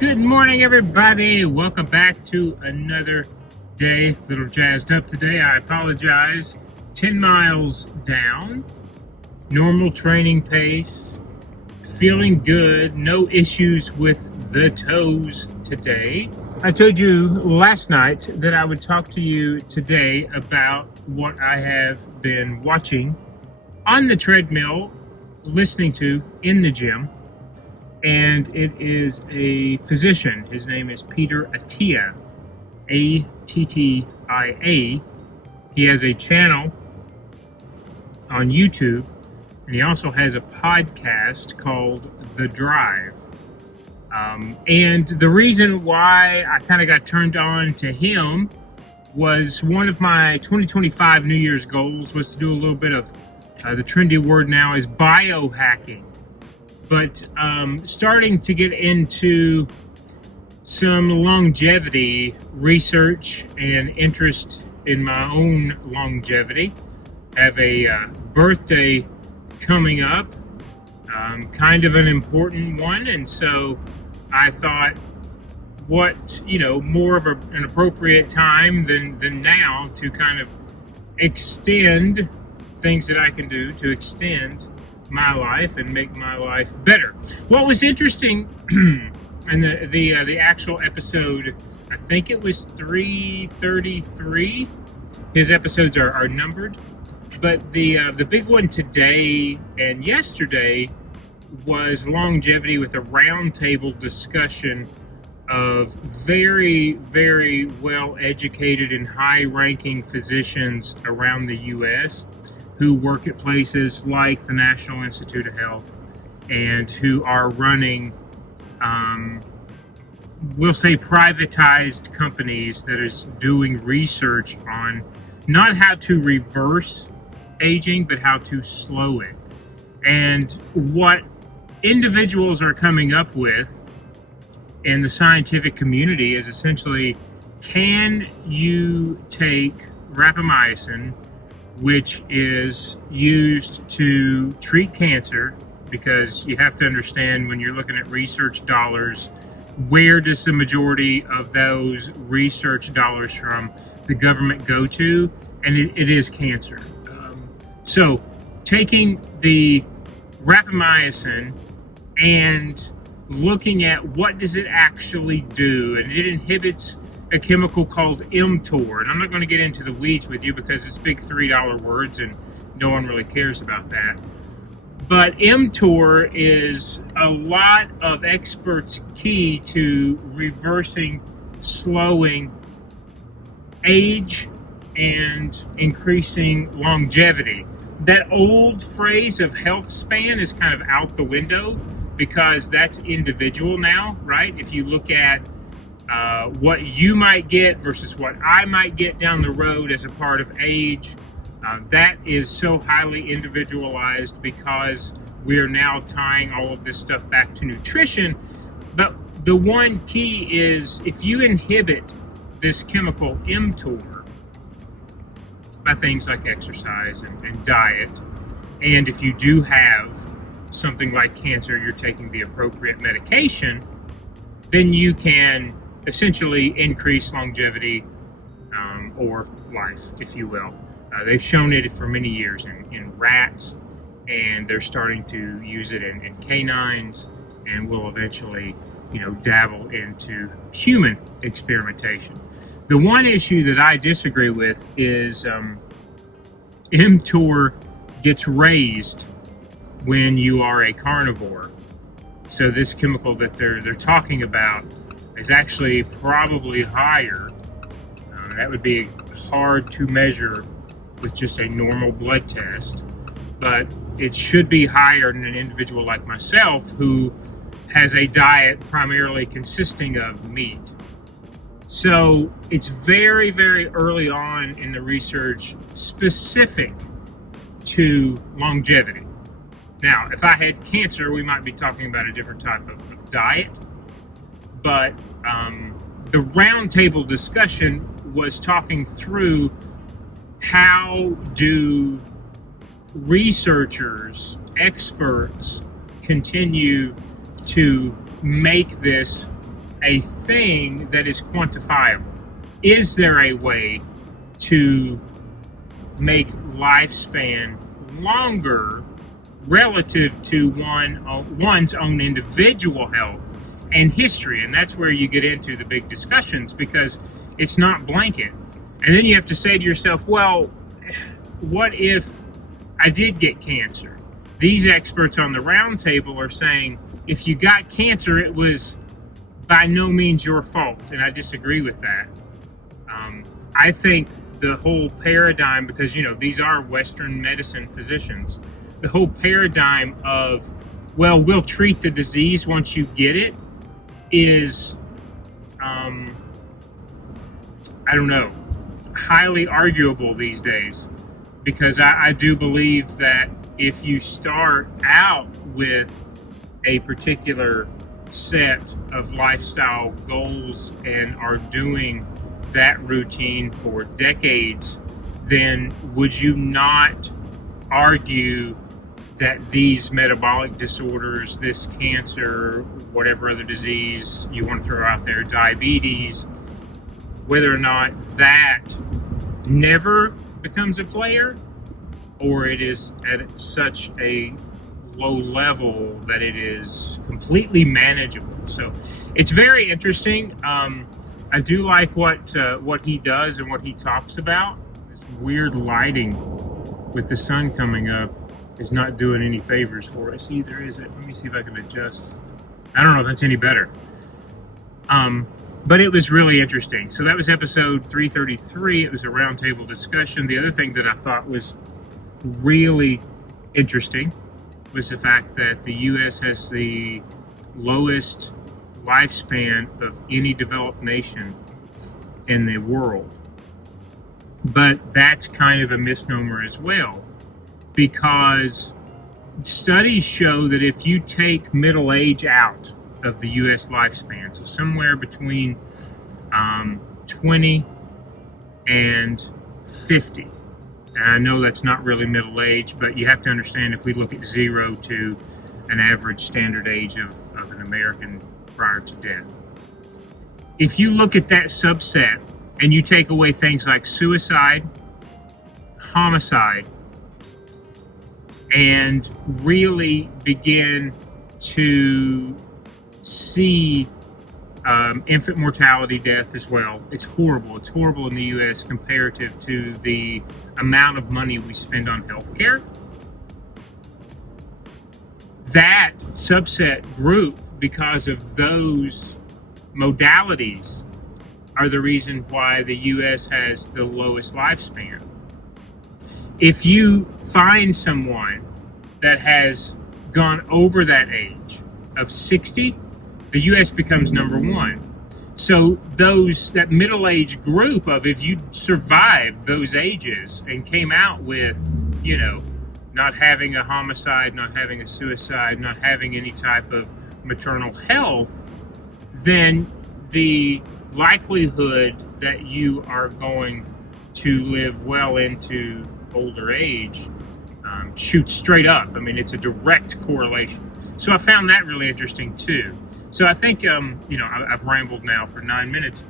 Good morning, everybody. Welcome back to another day. A little jazzed up today. I apologize. 10 miles down. Normal training pace. Feeling good. No issues with the toes today. I told you last night that I would talk to you today about what I have been watching on the treadmill, listening to in the gym. And it is a physician. His name is Peter Attia, Attia. He has a channel on YouTube, and he also has a podcast called The Drive. And the reason why I kind of got turned on to him was one of my 2025 New Year's goals was to do a little bit of, the trendy word now is biohacking. But starting to get into some longevity research and interest in my own longevity. I have a birthday coming up, kind of an important one, and so I thought, what, more of an appropriate time than now to kind of extend things that I can do to extend my life and make my life better. What was interesting in the actual episode, I think it was 333. His episodes are numbered, but the big one today and yesterday was longevity with a roundtable discussion of very, very well educated and high ranking physicians around the U.S. who work at places like the National Institute of Health and who are running, we'll say, privatized companies that is doing research on not how to reverse aging, but how to slow it. And what individuals are coming up with in the scientific community is essentially, can you take rapamycin, which is used to treat cancer, because you have to understand when you're looking at research dollars, where does the majority of those research dollars from the government go to? And it is cancer. So taking the rapamycin and looking at what does it actually do, and it inhibits a chemical called mTOR. And I'm not going to get into the weeds with you because it's big $3 words and no one really cares about that. But mTOR is a lot of experts' key to reversing, slowing age and increasing longevity. That old phrase of health span is kind of out the window because that's individual now, right? If you look at what you might get versus what I might get down the road as a part of age, that is so highly individualized because we're now tying all of this stuff back to nutrition. But the one key is if you inhibit this chemical mTOR by things like exercise and diet, and if you do have something like cancer, you're taking the appropriate medication, then you can essentially increase longevity or life, if you will. They've shown it for many years in rats, and they're starting to use it in canines, and will eventually, dabble into human experimentation. The one issue that I disagree with is mTOR gets raised when you are a carnivore. So this chemical that they're talking about is actually probably higher. That would be hard to measure with just a normal blood test, but it should be higher than an individual like myself who has a diet primarily consisting of meat. So it's very, very early on in the research specific to longevity. Now, if I had cancer, we might be talking about a different type of diet, but the roundtable discussion was talking through how do researchers, experts, continue to make this a thing that is quantifiable? Is there a way to make lifespan longer relative to one's own individual health and history? And that's where you get into the big discussions, because it's not blanket. And then you have to say to yourself, well, what if I did get cancer? These experts on the round table are saying if you got cancer, it was by no means your fault. And I disagree with that. I think the whole paradigm, because, these are Western medicine physicians, the whole paradigm of, well, we'll treat the disease once you get it is, I don't know, highly arguable these days. Because I do believe that if you start out with a particular set of lifestyle goals and are doing that routine for decades, then would you not argue that these metabolic disorders, this cancer, whatever other disease you want to throw out there, diabetes, whether or not that never becomes a player, or it is at such a low level that it is completely manageable? So it's very interesting. I do like what he does and what he talks about. This weird lighting with the sun coming up is not doing any favors for us either, is it? Let me see if I can adjust. I don't know if that's any better. But it was really interesting. So that was episode 333. It was a roundtable discussion. The other thing that I thought was really interesting was the fact that the U.S. has the lowest lifespan of any developed nation in the world. But that's kind of a misnomer as well, because studies show that if you take middle age out of the U.S. lifespan, so somewhere between 20 and 50, and I know that's not really middle age, but you have to understand, if we look at 0 to an average standard age of an American prior to death, if you look at that subset and you take away things like suicide, homicide, and really begin to see infant mortality death as well. It's horrible. It's horrible in the U.S. comparative to the amount of money we spend on healthcare. That subset group, because of those modalities, are the reason why the U.S. has the lowest lifespan. If you find someone that has gone over that age of 60, the U.S. becomes number one. So that middle-age group of, if you survived those ages and came out with, not having a homicide, not having a suicide, not having any type of maternal health, then the likelihood that you are going to live well into older age shoots straight up. I mean, it's a direct correlation. So I found that really interesting too. So I think, I've rambled now for 9 minutes.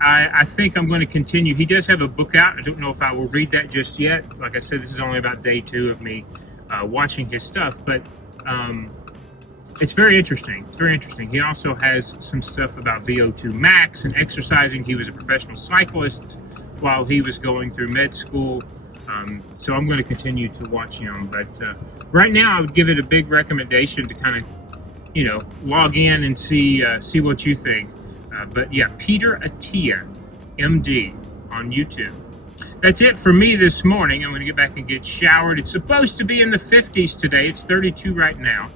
I think I'm going to continue. He does have a book out. I don't know if I will read that just yet. Like I said, this is only about day 2 of me watching his stuff, but it's very interesting. It's very interesting. He also has some stuff about VO2 max and exercising. He was a professional cyclist while he was going through med school. So I'm going to continue to watch him. But right now, I would give it a big recommendation to kind of, log in and see what you think. But yeah, Peter Attia, MD, on YouTube. That's it for me this morning. I'm going to get back and get showered. It's supposed to be in the 50s today. It's 32 right now.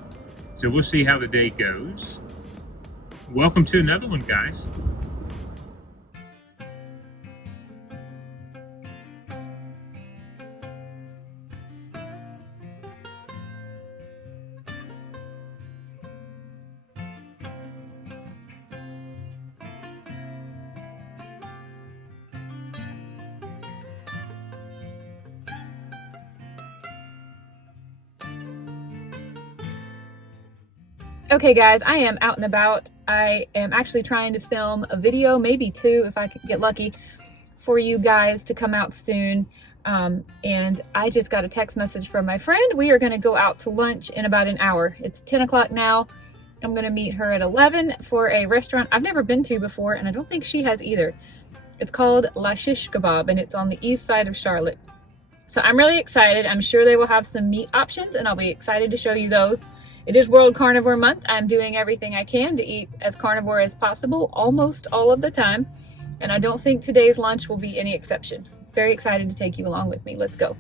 So we'll see how the day goes. Welcome to another one, guys. Okay guys, I am out and about I am actually trying to film a video, maybe two if I could get lucky, for you guys to come out soon. And I just got a text message from my friend. We are going to go out to lunch in about an hour. It's 10 o'clock now. I'm going to meet her at 11 for a restaurant I've never been to before, and I don't think she has either. It's called La Shish Kebab, and it's on the east side of Charlotte. So I'm really excited. I'm sure they will have some meat options, and I'll be excited to show you those. It is World Carnivore Month. I'm doing everything I can to eat as carnivore as possible almost all of the time, and I don't think today's lunch will be any exception. Very excited to take you along with me. Let's go.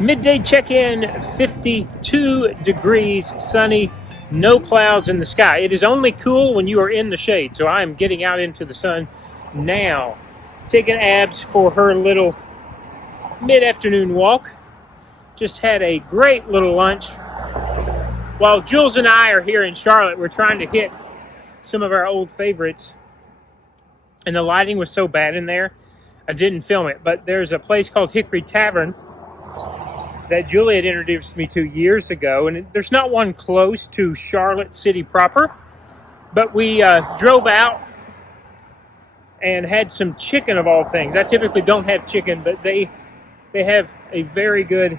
Midday check-in, 52 degrees, sunny, no clouds in the sky. It is only cool when you are in the shade, so I am getting out into the sun now. Taking Abs for her little mid-afternoon walk. Just had a great little lunch. While Jules and I are here in Charlotte, we're trying to hit some of our old favorites. And the lighting was so bad in there, I didn't film it. But there's a place called Hickory Tavern that Julie had introduced me to years ago. And there's not one close to Charlotte City proper. But we drove out and had some chicken of all things. I typically don't have chicken, but they have a very good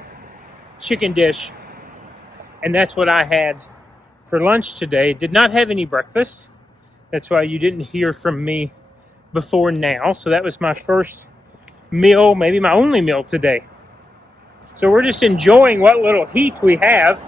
chicken dish. And that's what I had for lunch today. Did not have any breakfast. That's why you didn't hear from me before now. So that was my first meal, maybe my only meal today. So we're just enjoying what little heat we have.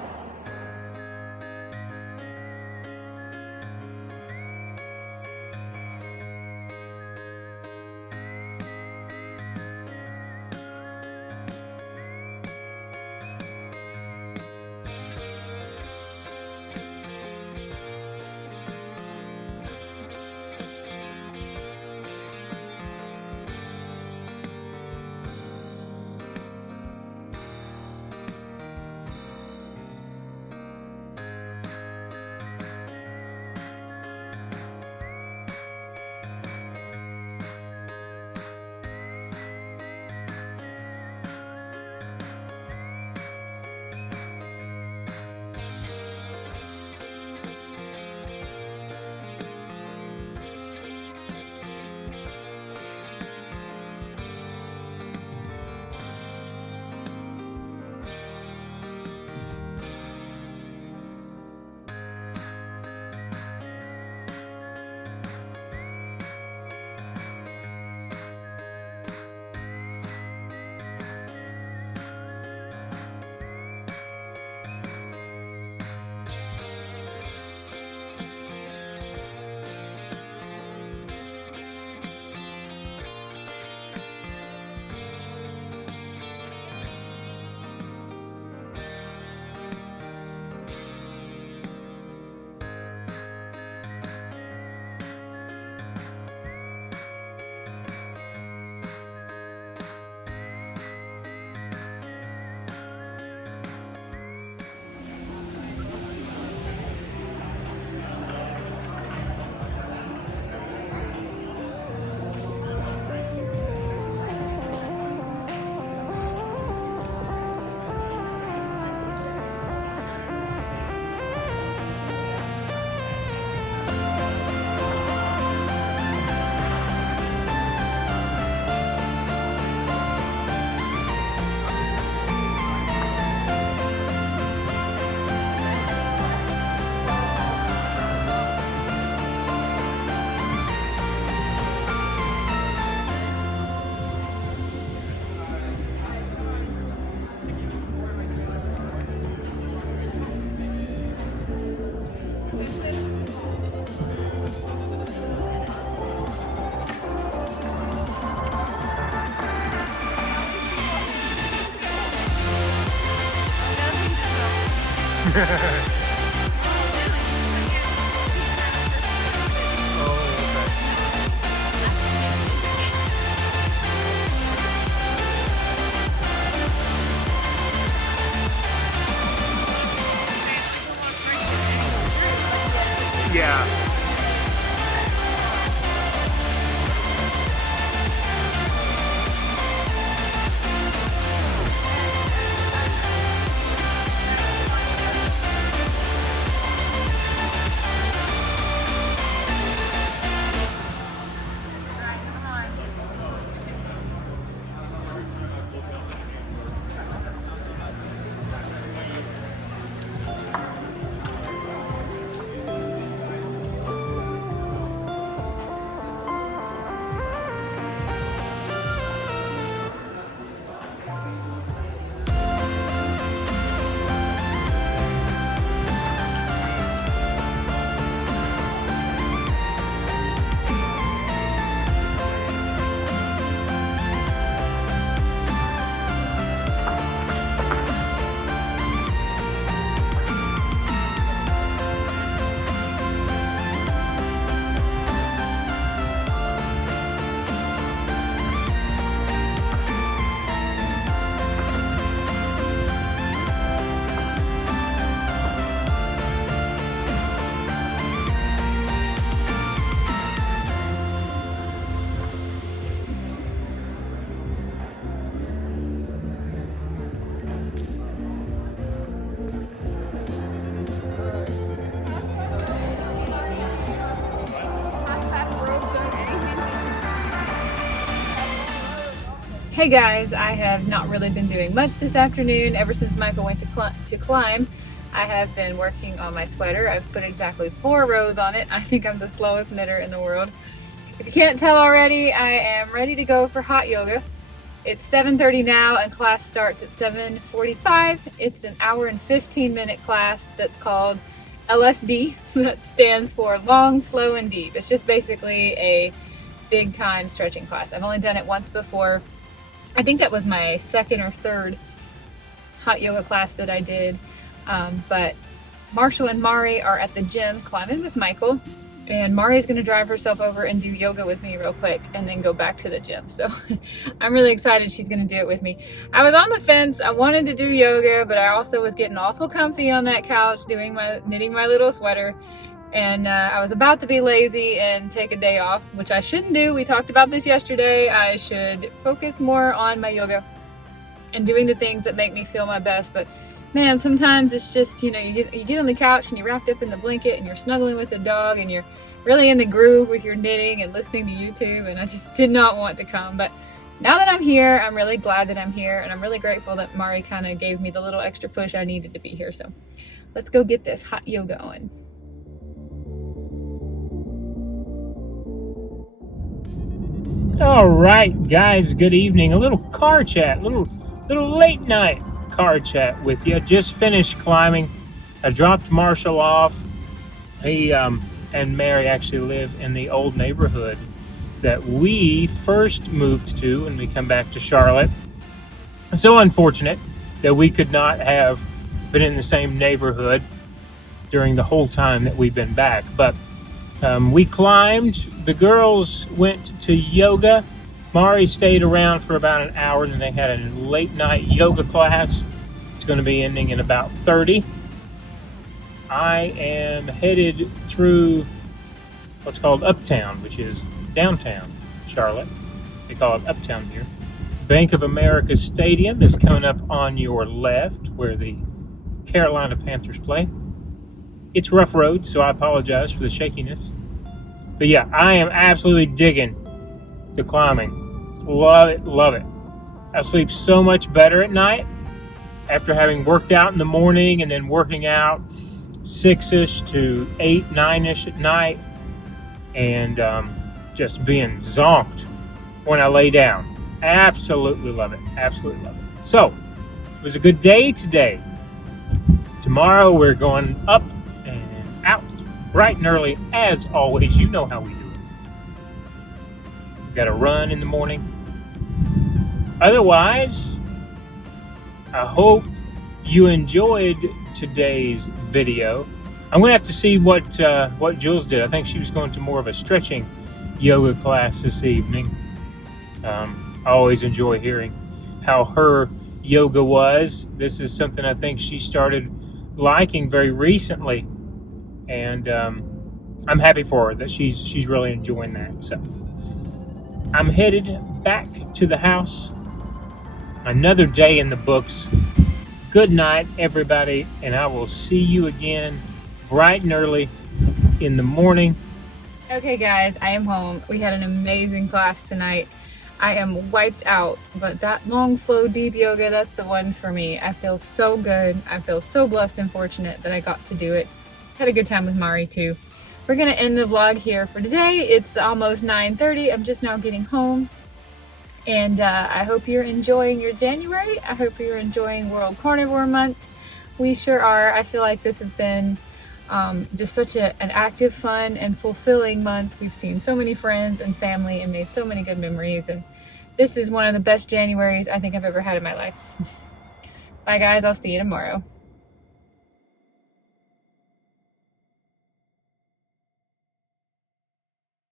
Yeah. Hey guys, I have not really been doing much this afternoon. Ever since Michael went to climb, I have been working on my sweater. I've put exactly 4 rows on it. I think I'm the slowest knitter in the world. If you can't tell already, I am ready to go for hot yoga. It's 7:30 now and class starts at 7:45. It's an hour and 15-minute class that's called LSD. That stands for long, slow, and deep. It's just basically a big time stretching class. I've only done it once before. I think that was my second or third hot yoga class that I did. But Marshall and Mari are at the gym climbing with Michael, and Mari's going to drive herself over and do yoga with me real quick and then go back to the gym. So I'm really excited she's going to do it with me. I was on the fence. I wanted to do yoga, but I also was getting awful comfy on that couch knitting my little sweater. And I was about to be lazy and take a day off, which I shouldn't do. We talked about this yesterday. I should focus more on my yoga and doing the things that make me feel my best. But man, sometimes it's just, you get on the couch and you're wrapped up in the blanket and you're snuggling with the dog and you're really in the groove with your knitting and listening to YouTube, and I just did not want to come. But now that I'm here, I'm really glad that I'm here, and I'm really grateful that Mari kind of gave me the little extra push I needed to be here. So let's go get this hot yoga on. All right, guys, good evening. A little car chat, little late night car chat with you. Just finished climbing. I dropped Marshall off. He and Mary actually live in the old neighborhood that we first moved to when we come back to Charlotte. It's so unfortunate that we could not have been in the same neighborhood during the whole time that we've been back. But we climbed. The girls went to yoga. Mari stayed around for about an hour, and then they had a late night yoga class. It's going to be ending in about 30. I am headed through what's called Uptown, which is downtown Charlotte. They call it Uptown here. Bank of America Stadium is coming up on your left, where the Carolina Panthers play. It's rough road, so I apologize for the shakiness. But yeah, I am absolutely digging the climbing. Love it, love it. I sleep so much better at night after having worked out in the morning and then working out 6-ish to 8, 9-ish at night, and just being zonked when I lay down. Absolutely love it. Absolutely love it. So, it was a good day today. Tomorrow we're going up and out bright and early, as always. You know how we do it. We've got to run in the morning. Otherwise, I hope you enjoyed today's video. I'm going to have to see what Jules did. I think she was going to more of a stretching yoga class this evening. I always enjoy hearing how her yoga was. This is something I think she started liking very recently, and I'm happy for her that she's really enjoying that. So I'm headed back to the house. Another day in the books. Good night, everybody, and I will see you again bright and early in the morning. Okay guys, I am home. We had an amazing class tonight. I am wiped out, but that long, slow, deep yoga, that's the one for me. I feel so good. I feel so blessed and fortunate that I got to do it. Had a good time with Mari too. We're gonna end the vlog here for today. It's almost 9:30. I'm just now getting home. And I hope you're enjoying your January. I hope you're enjoying World Carnivore Month. We sure are. I feel like this has been just such an active, fun, and fulfilling month. We've seen so many friends and family and made so many good memories. And this is one of the best Januaries I think I've ever had in my life. Bye guys, I'll see you tomorrow.